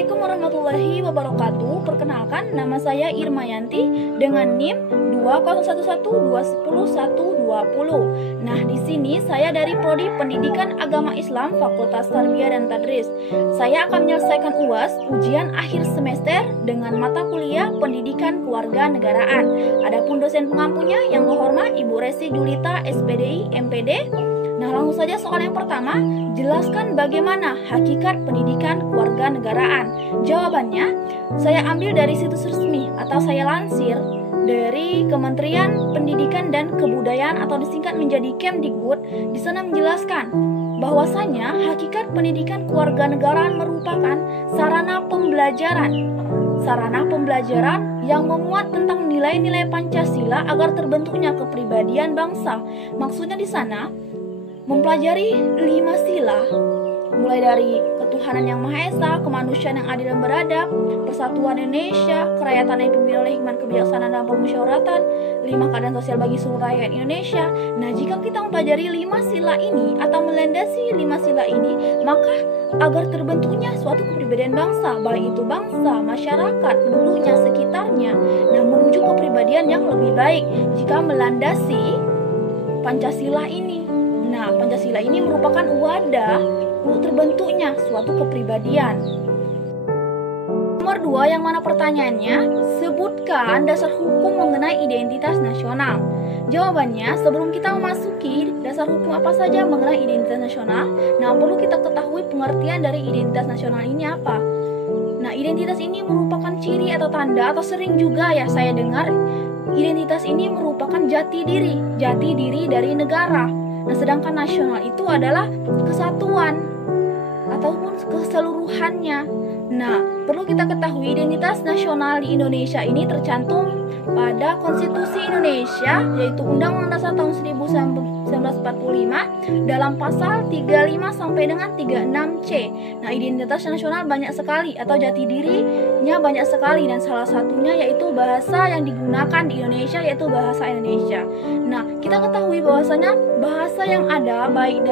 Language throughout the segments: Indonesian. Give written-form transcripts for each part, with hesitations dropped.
Assalamualaikum warahmatullahi wabarakatuh. Perkenalkan, nama saya Irmayanti dengan NIM 20112101020. Nah, di sini saya dari Prodi Pendidikan Agama Islam Fakultas Tarbiyah dan Tadris. Saya akan menyelesaikan UAS ujian akhir semester dengan mata kuliah Pendidikan Kewarganegaraan. Adapun dosen pengampunya yang terhormat Ibu Resi Julita SPDI MPD. Nah, langsung saja soal yang pertama, jelaskan bagaimana hakikat pendidikan kewarganegaraan. Jawabannya, saya ambil dari situs resmi atau saya lansir dari Kementerian Pendidikan dan Kebudayaan atau disingkat menjadi Kemdikbud. Di sana menjelaskan bahwasanya hakikat pendidikan kewarganegaraan merupakan sarana pembelajaran yang memuat tentang nilai-nilai Pancasila agar terbentuknya kepribadian bangsa. Maksudnya di sana mempelajari 5 sila, mulai dari ketuhanan yang Maha Esa, kemanusiaan yang adil dan beradab, persatuan Indonesia, kerakyatan yang dipimpin oleh hikmat kebijaksanaan dan permusyawaratan, 5 keadaan sosial bagi seluruh rakyat Indonesia. Nah, jika kita mempelajari 5 sila ini atau melandasi 5 sila ini, maka agar terbentuknya suatu kepribadian bangsa, baik itu bangsa, masyarakat, penduduknya, sekitarnya, nah menuju kepribadian yang lebih baik jika melandasi Pancasila ini. Nah, Pancasila ini merupakan wadah untuk terbentuknya suatu kepribadian. Nomor 2 yang mana pertanyaannya, sebutkan dasar hukum mengenai identitas nasional. Jawabannya, sebelum kita memasuki dasar hukum apa saja mengenai identitas nasional, nah perlu kita ketahui pengertian dari identitas nasional ini apa. Nah, identitas ini merupakan ciri atau tanda, atau sering juga ya saya dengar, identitas ini merupakan jati diri dari negara. Nah, sedangkan nasional itu adalah kesatuan ataupun keseluruhannya. Nah, perlu kita ketahui identitas nasional di Indonesia ini tercantum pada Konstitusi Indonesia, yaitu Undang-Undang Dasar tahun 1945 dalam pasal 35 sampai dengan 36C. Nah, identitas nasional banyak sekali atau jati dirinya banyak sekali, dan salah satunya yaitu bahasa yang digunakan di Indonesia, yaitu bahasa Indonesia. Nah, kita ketahui bahwasanya bahasa yang ada baik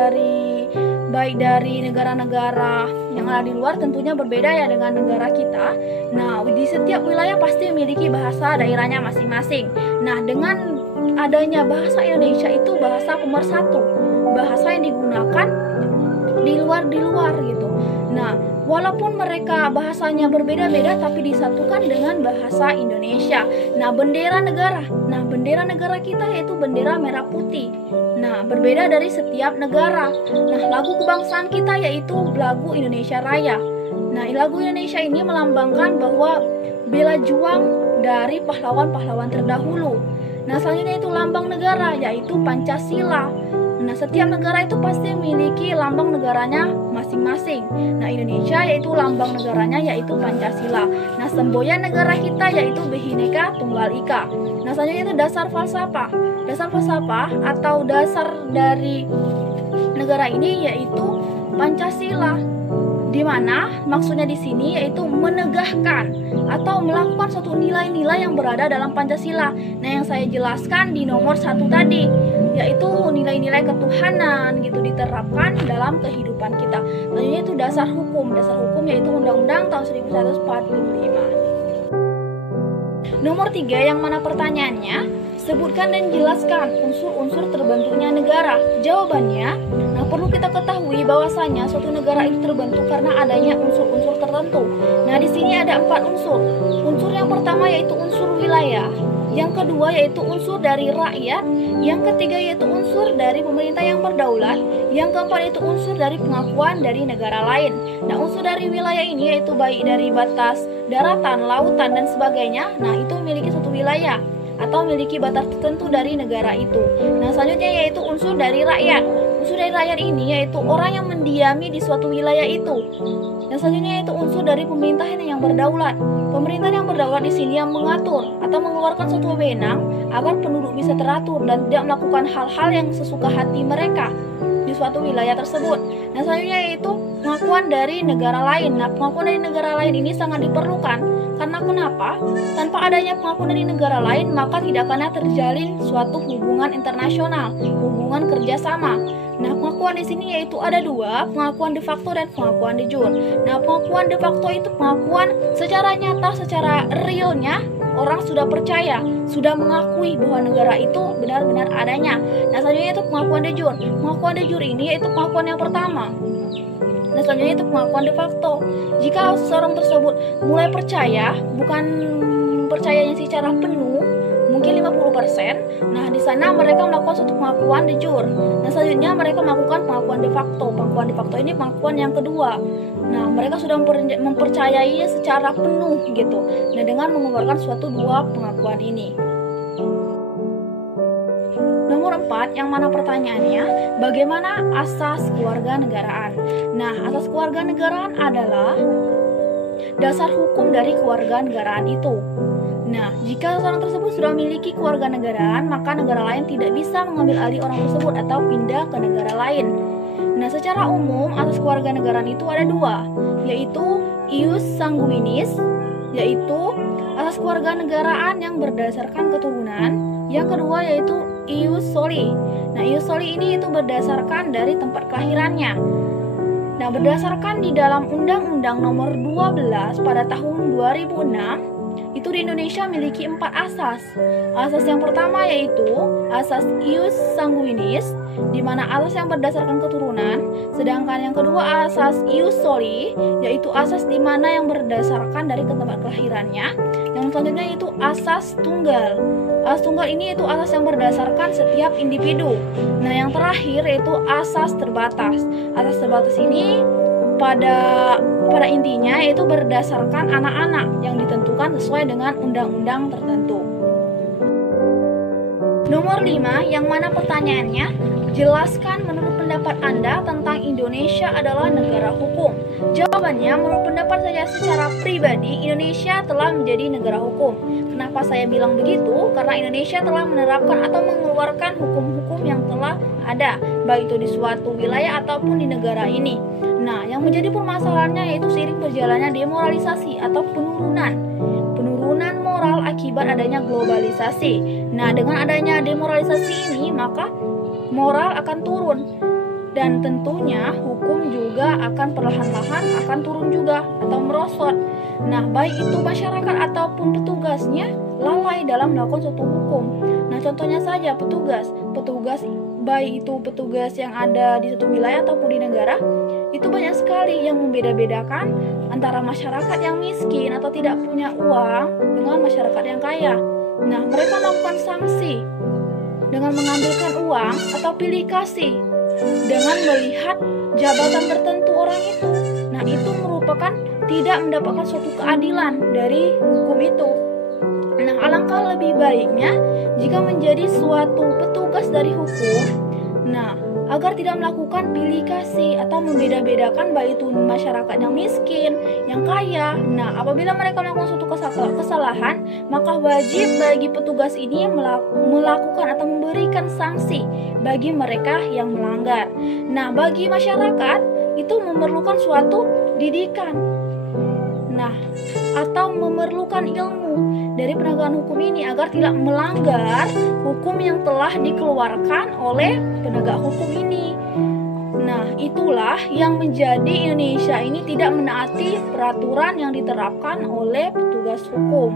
dari negara-negara yang ada di luar tentunya berbeda ya dengan negara kita. Nah, di setiap wilayah pasti memiliki bahasa daerahnya masing-masing. Nah, dengan adanya bahasa Indonesia itu bahasa pemersatu, bahasa yang digunakan di luar gitu. Nah, walaupun mereka bahasanya berbeda-beda tapi disatukan dengan bahasa Indonesia. Nah, bendera negara kita yaitu bendera merah putih. Nah, berbeda dari setiap negara. Nah, lagu kebangsaan kita yaitu lagu Indonesia Raya. Nah, lagu Indonesia ini melambangkan bahwa bela juang dari pahlawan-pahlawan terdahulu. Nah, selanjutnya itu lambang negara yaitu Pancasila. Nah, setiap negara itu pasti memiliki lambang negaranya masing-masing. Nah, Indonesia yaitu lambang negaranya yaitu Pancasila. Nah, semboyan negara kita yaitu Bhinneka Tunggal Ika. Nah, selanjutnya itu dasar falsafah. Dasar falsafah atau dasar dari negara ini yaitu Pancasila, di mana maksudnya di sini yaitu menegakkan atau melakukan suatu nilai-nilai yang berada dalam Pancasila. Nah, yang saya jelaskan di nomor 1 tadi yaitu nilai-nilai ketuhanan gitu diterapkan dalam kehidupan kita. Selanjutnya itu dasar hukum yaitu Undang-Undang tahun 1945. Nomor 3 yang mana pertanyaannya, sebutkan dan jelaskan unsur-unsur terbentuknya negara. Jawabannya, nah perlu kita ketahui bahwasanya suatu negara itu terbentuk karena adanya unsur-unsur tertentu. Nah, di sini ada 4 unsur. Unsur yang pertama yaitu unsur wilayah. Yang kedua yaitu unsur dari rakyat. Yang ketiga yaitu unsur dari pemerintah yang berdaulat. Yang keempat yaitu unsur dari pengakuan dari negara lain. Nah, unsur dari wilayah ini yaitu baik dari batas daratan, lautan, dan sebagainya. Nah, itu memiliki suatu wilayah atau memiliki batas tertentu dari negara itu. Nah, selanjutnya yaitu unsur dari rakyat. Unsur dari rakyat ini yaitu orang yang mendiami di suatu wilayah itu. Yang selanjutnya yaitu unsur dari pemerintahan yang berdaulat. Pemerintahan yang berdaulat di sini yang mengatur atau mengeluarkan suatu wewenang agar penduduk bisa teratur dan tidak melakukan hal-hal yang sesuka hati mereka di suatu wilayah tersebut. Nah, selanjutnya yaitu pengakuan dari negara lain. Nah, pengakuan dari negara lain ini sangat diperlukan. Karena kenapa? Tanpa adanya pengakuan dari negara lain, maka tidak akan terjalin suatu hubungan internasional, hubungan kerjasama. Nah, pengakuan di sini yaitu ada dua, pengakuan de facto dan pengakuan de jure. Nah, pengakuan de facto itu pengakuan secara nyata, secara realnya orang sudah percaya, sudah mengakui bahwa negara itu benar-benar adanya. Nah, selanjutnya itu pengakuan de jure. Pengakuan de jure ini yaitu pengakuan yang pertama. Nah, selanjutnya itu pengakuan de facto. Jika seseorang tersebut mulai percaya, bukan percayanya secara penuh, mungkin 50%. Nah, di sana mereka melakukan suatu pengakuan de jure. Nah, selanjutnya mereka melakukan pengakuan de facto. Pengakuan de facto ini pengakuan yang kedua. Nah, mereka sudah mempercayai secara penuh gitu. Nah, dengan mengeluarkan suatu dua pengakuan ini. Nomor 4, yang mana pertanyaannya, bagaimana asas kewarganegaraan? Nah, asas kewarganegaraan adalah dasar hukum dari kewarganegaraan itu. Nah, jika seorang tersebut sudah memiliki kewarganegaraan, maka negara lain tidak bisa mengambil alih orang tersebut atau pindah ke negara lain. Nah, secara umum asas kewarganegaraan itu ada dua, yaitu ius sanguinis, yaitu asas kewarganegaraan yang berdasarkan keturunan. Yang kedua yaitu ius soli. Nah, ius soli ini itu berdasarkan dari tempat kelahirannya. Nah, berdasarkan di dalam Undang-Undang Nomor 12 pada tahun 2006, itu di Indonesia memiliki 4 asas. Asas yang pertama yaitu asas ius sanguinis, di mana asas yang berdasarkan keturunan, sedangkan yang kedua asas ius soli, yaitu asas di mana yang berdasarkan dari tempat kelahirannya. Yang selanjutnya itu asas tunggal. Asas tunggal ini itu asas yang berdasarkan setiap individu. Nah, yang terakhir yaitu asas terbatas. Asas terbatas ini pada intinya yaitu berdasarkan anak-anak yang ditentukan sesuai dengan undang-undang tertentu. Nomor 5, yang mana pertanyaannya, jelaskan menurut pendapat Anda tentang Indonesia adalah negara hukum. Jawabannya, menurut pendapat saya secara pribadi, Indonesia telah menjadi negara hukum. Kenapa saya bilang begitu? Karena Indonesia telah menerapkan atau mengeluarkan hukum-hukum yang telah ada, baik itu di suatu wilayah ataupun di negara ini. Nah, yang menjadi permasalahannya yaitu seiring berjalannya demoralisasi atau penurunan moral akibat adanya globalisasi. Nah, dengan adanya demoralisasi ini, maka moral akan turun. Dan tentunya hukum juga akan perlahan-lahan akan turun juga atau merosot. Nah, baik itu masyarakat ataupun petugasnya lalai dalam melakukan suatu hukum. Nah, contohnya saja petugas baik itu petugas yang ada di suatu wilayah ataupun di negara, itu banyak sekali yang membeda-bedakan antara masyarakat yang miskin atau tidak punya uang dengan masyarakat yang kaya. Nah, mereka melakukan sanksi dengan mengambilkan uang atau pilih kasih dengan melihat jabatan tertentu orang itu. Nah, itu merupakan tidak mendapatkan suatu keadilan dari hukum itu. Nah, alangkah lebih baiknya jika menjadi suatu petugas dari hukum, nah, agar tidak melakukan pilih kasih atau membeda-bedakan baik itu masyarakat yang miskin, yang kaya. Nah, apabila mereka melakukan suatu kesalahan, maka wajib bagi petugas ini melakukan atau memberikan sanksi bagi mereka yang melanggar. Nah, bagi masyarakat itu memerlukan suatu didikan. Nah, atau memerlukan ilmu dari penegakan hukum ini agar tidak melanggar hukum yang telah dikeluarkan oleh penegak hukum ini. Nah, itulah yang menjadi Indonesia ini tidak menaati peraturan yang diterapkan oleh petugas hukum.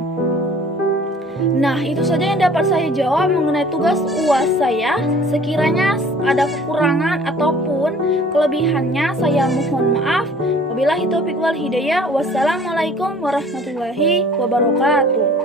Nah, itu saja yang dapat saya jawab mengenai tugas UAS saya. Sekiranya ada kekurangan ataupun kelebihannya, saya mohon maaf. Wabillahi taufiq wal hidayah. Wassalamualaikum warahmatullahi wabarakatuh.